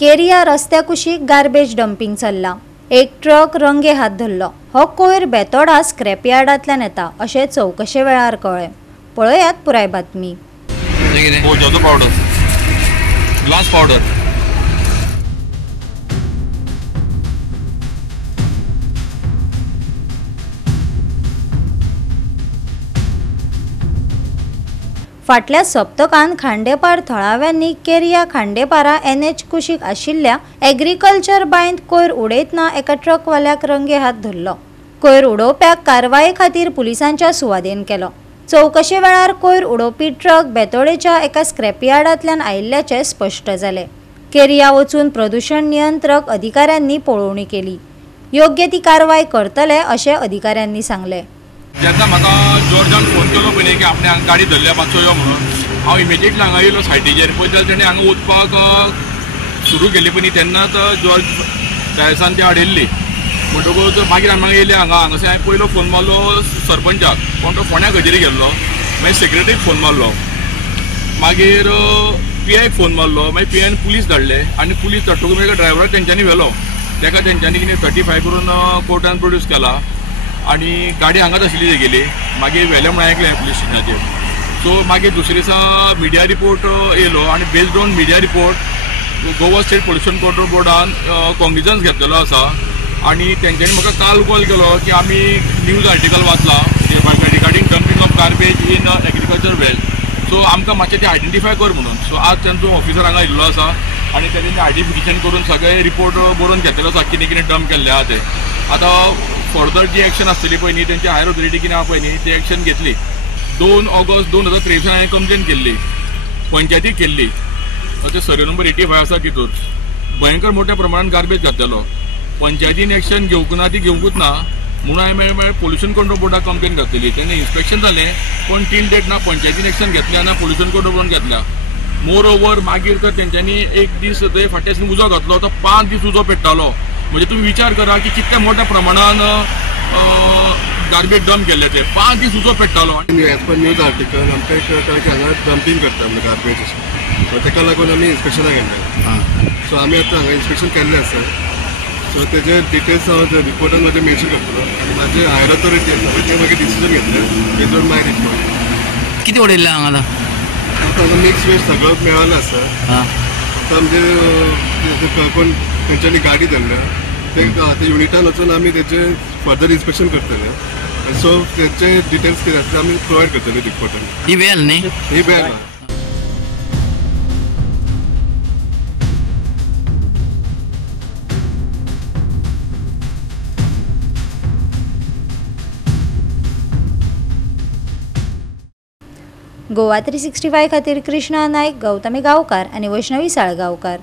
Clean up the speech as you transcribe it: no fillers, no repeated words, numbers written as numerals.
केरिया रस्त्या कुशीक गार्बेज डंपिंग चल्ला। एक ट्रक रंगे हात धरलो। हो कोयर बेतोडा स्क्रॅप यार्डांतल्यान येता अशें चौकशे वेळार कळ्ळें। पळयात पुराय बातमी। Powder, glass powder. फाटल्या सप्तकांत खांडेपार थळाव्यांनी केरिया खांडेपारा NH कुशीक आशिल्ल्या एग्रीकल्चर बायंत कोयर उडयतना एका ट्रकवाल्याक रंगे हात धरलो। कोयर उडोवप्याक कारवाये खातीर पुलिसांच्या सुवाधीन केलो। चौकशे वेळार कोयर उडोवपी ट्रक बेतोडेच्या एका स्क्रॅपयार्डांतल्यान आयिल्ल्याचें स्पश्ट जालें। केरिया वचून प्रदूषण नियंत्रक अधिकाऱ्यांनी पळोवणी केली। योग्य ती कारवाय करतले अशें अधिकाऱ्यांनी सांगलें। जेन्ना म्हाका जॉर्जान फोन केलो पयलीं की आपणे हांगा गाडी धरल्या मातसो यो म्हणून हांव इमिजिएटली हांगा येयलो सायटीचेर। पळय जाल्यार तेणें हांगा वचपाक सुरू केली पयलीं तेन्नाच जॉर्ज डायसान ती हाडिल्ली। म्हणटकूच मागीर हांगा येयले हांगासर हांवें पयलो फोन मारलो सरपंचाक, पूण तो फोंड्या कचेरी गेल्लो। मागीर सेक्रेटरीक फोन मारलो, मागीर PIक फोन मारलो, मागीर PIन पुलीस धाडले आनी पुलीस धाडटकूच मागीर ड्रायव्हराक तेंच्यांनी व्हेलो। ताका तेंच्यांनी कितें 35 करून कोर्टान प्रोड्यूस केला आनी गाडी हांगाच आशिल्ली तेगेली। मागीर व्हेलें म्हणून आयकलें पुलीस स्टेशनाचेर। सो मागीर दुसरे दिसा मिडिया रिपोर्ट येयलो आनी based on media report Goa state pollution control बोर्डान कॉग्निजन्स घेतलेलो आसा आनी तेंच्यांनी म्हाका काल कॉल केलो की आमी न्यूज आर्टिकल वाचला regarding dumping of garbage in agriculture well. So आमकां मातशें तें आयडेंटिफाय कर म्हणून। सो आज तेंचो ऑफिसर हांगा येयल्लो आसा आनी तेणें आयडेंटिफिकेशन करून सगळे रिपोर्ट बरोवन घेतलेलो आसा कितें कितें डंप केल्लें आहा तें। आतां फर्दर जी एक्शन आसतली पळय न्ही तेंची हायर ऑथॉरिटी कितें आहा पळय न्ही ती एक्शन घेतली। 2 ऑगस्ट 2023 हांवें कंप्लेन केल्ली, पंचायतीक केल्ली। ते सर्वे नंबर 85 आसा तितून भयंकर मोठ्या प्रमाणात गार्बेज घातलेलो। पंचायतीन एक्शन घेवंक ना ती घेवंकूच ना म्हणून हांवें मागीर पोल्युशन कंट्रोल बोर्डाक कंप्लेन घातलेली। तेन्ना इन्स्पेक्शन जालें पूण टील डेट ना पंचायतीन एक्शन घेतल्या ना पोल्युशन कंट्रोल बोर्डान घेतल्या। मोर ओवर मागीर तर तेंच्यांनी एक दीस थंय फाटल्या दिसांनी उजो घातलो तो 5 दीस उजो पेट्टालो। म्हणजे तुम्ही विचार करा की कितल्या मोठ्या प्रमाणात गार्बेज डंप केल्ले ते 5 दीस उजो पेट्टालो। एज पर न्यूज आर्टिकल आमकां कळटा की हांगा डंपिंग करता म्हणजे गार्बेज, ताका लागून आमी इन्स्पेक्शनाक गेल्ले। सो आमी आतां हांगा इन्स्पेक्शन केल्लें आसा। सो तेजे डिटेल्स हांव रिपोर्टान म्हाजे मेन्शन करतलो आनी म्हाजे हायर ऑथॉरिटी आसा ते मागीर डिसिजन घेतले बेज ऑन माय रिपोर्ट। किती उडयल्ले हांगा आतां हांगा मिक्स वेस्ट सगळो मेळ्ळो आसा। आतां म्हणजे कोण तेंच्यांनी गाडी धरल्या ते युनिटान वचून आमी तेचे फर्दर इन्स्पेक्शन करतले। सो तेचे डिटेल्स कितें आसा आमी प्रोवायड करतले रिपोर्टान। ही वेल न्ही ही वेल गोवा 365 खातीर कृष्णा नायक, गौतमी गांवकार आनी वैष्णवी साळगांवकार।